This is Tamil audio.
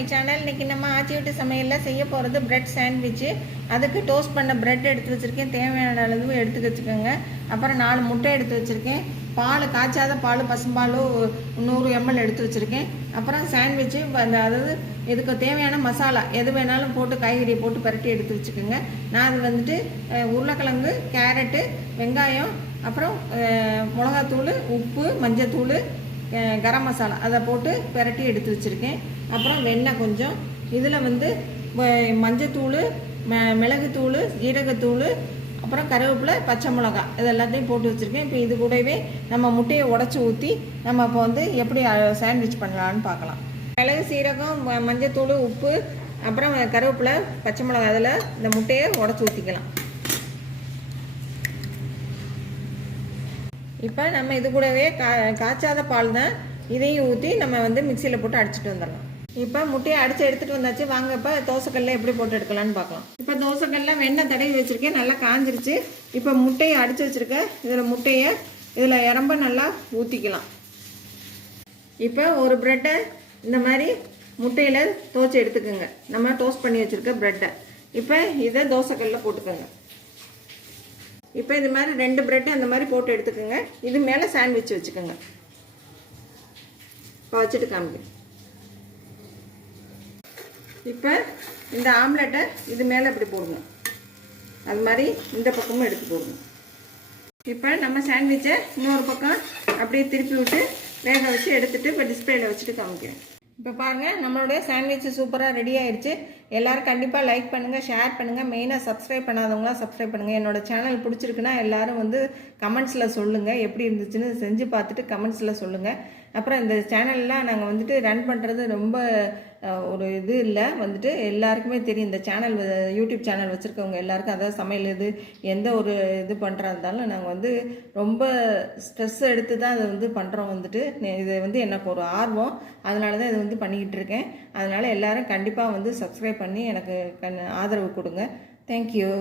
My channel. இன்றைக்கி நம்ம ஆச்சி வீட்டு சமையலில் செய்ய போகிறது பிரெட் சாண்ட்விட்சு. அதுக்கு டோஸ்ட் பண்ண பிரெட் எடுத்து வச்சுருக்கேன், தேவையான அளவு எடுத்து வச்சுக்கோங்க. அப்புறம் 4 முட்டை எடுத்து வச்சுருக்கேன், பால் காய்ச்சாத பால் பசும்பால் 100 ml எடுத்து வச்சுருக்கேன். அப்புறம் சாண்ட்விட்சு அதாவது இதுக்கு தேவையான மசாலா எது வேணாலும் போட்டு காய்கறியை போட்டு பரட்டி எடுத்து வச்சுக்கோங்க. நான் அது வந்துட்டு உருளைக்கிழங்கு, கேரட்டு, வெங்காயம், அப்புறம் மிளகாத்தூள், உப்பு, மஞ்சத்தூள், கரம் மசாலா அதை போட்டு பெரட்டி எடுத்து வச்சுருக்கேன். அப்புறம் வெண்ணெய் கொஞ்சம், இதில் வந்து மஞ்சத்தூள், மிளகுத்தூள், ஜீரகத்தூள், அப்புறம் கருவேப்பிலை, பச்சை மிளகா இது எல்லாத்தையும் போட்டு வச்சுருக்கேன். இப்போ இது கூடவே நம்ம முட்டையை உடச்சி ஊற்றி நம்ம இப்போ வந்து எப்படி சாண்ட்விச் பண்ணலான்னு பார்க்கலாம். மிளகு, சீரகம், மஞ்சத்தூள், உப்பு, அப்புறம் கருவேப்பிலை, பச்சை மிளகா அதில் இந்த முட்டையை உடச்சி ஊற்றிக்கலாம். இப்போ நம்ம இது கூடவே காய்ச்சாத பால் தான், இதையும் ஊற்றி நம்ம வந்து மிக்சியில் போட்டு அடிச்சுட்டு வந்துடலாம். இப்போ முட்டையை அடித்து எடுத்துகிட்டு வந்தாச்சு. வாங்க இப்போ தோசைக்கல்ல எப்படி போட்டு எடுக்கலான்னு பார்க்கலாம். இப்போ தோசைக்கல்ல வெண்ணெய் தடவி வச்சுருக்கேன், நல்லா காஞ்சிருச்சு. இப்போ முட்டையை அடித்து வச்சுருக்கேன், இதில் முட்டையை இதில் ரொம்ப நல்லா ஊற்றிக்கலாம். இப்போ ஒரு ப்ரெட்டை இந்த மாதிரி முட்டையில் துவச்சி எடுத்துக்கோங்க, நம்ம டோஸ்ட் பண்ணி வச்சுருக்க ப்ரெட்டை. இப்போ இதை தோசைக்கல்ல போட்டுக்கோங்க. இப்போ இது மாதிரி 2 பிரெட்டு அந்த மாதிரி போட்டு எடுத்துக்கோங்க. இது மேலே சாண்ட்விச் வச்சுக்கோங்க. இப்போ வச்சுட்டு காமிக்க. இப்போ இந்த ஆம்லெட்டை இது மேலே இப்படி போடுங்க, அது மாதிரி இந்த பக்கமும் எடுத்து போடுங்க. இப்போ நம்ம சாண்ட்விச்சை இன்னொரு பக்கம் அப்படியே திருப்பி விட்டு வேக வச்சு எடுத்துகிட்டு இப்போ டிஸ்பிளேயில் வச்சுட்டு காமிக்கிறேன். இப்போ பாருங்கள், நம்மளுடைய சாண்ட்விச் சூப்பராக ரெடி ஆயிடுச்சு. எல்லோரும் கண்டிப்பாக லைக் பண்ணுங்கள், ஷேர் பண்ணுங்கள். மெயினாக சப்ஸ்கிரைப் பண்ணாதவங்களாம் சப்ஸ்கிரைப் பண்ணுங்கள். என்னோடய சேனல் பிடிச்சிருக்குன்னா எல்லோரும் வந்து கமெண்ட்ஸில் சொல்லுங்கள், எப்படி இருந்துச்சுன்னு செஞ்சு பார்த்துட்டு கமெண்ட்ஸில் சொல்லுங்கள். அப்புறம் இந்த சேனல்லாம் நாங்கள் வந்துட்டு ரன் பண்ணுறது ரொம்ப ஒரு இது இல்லை, வந்துட்டு எல்லாருக்குமே தெரியும். இந்த சேனல் யூடியூப் சேனல் வச்சுருக்கவங்க எல்லாருக்கும், அதாவது சமையல் இது எந்த ஒரு இது பண்ணுறா இருந்தாலும் நாங்கள் வந்து ரொம்ப ஸ்ட்ரெஸ் எடுத்து தான் அதை வந்து பண்ணுறோம். வந்துட்டு இது வந்து எனக்கு ஒரு ஆர்வம், அதனால தான் இது வந்து பண்ணிக்கிட்டு இருக்கேன். அதனால் எல்லோரும் கண்டிப்பாக வந்து சப்ஸ்கிரைப் பண்ணி எனக்கு ஆதரவு கொடுங்க. தேங்க்யூ.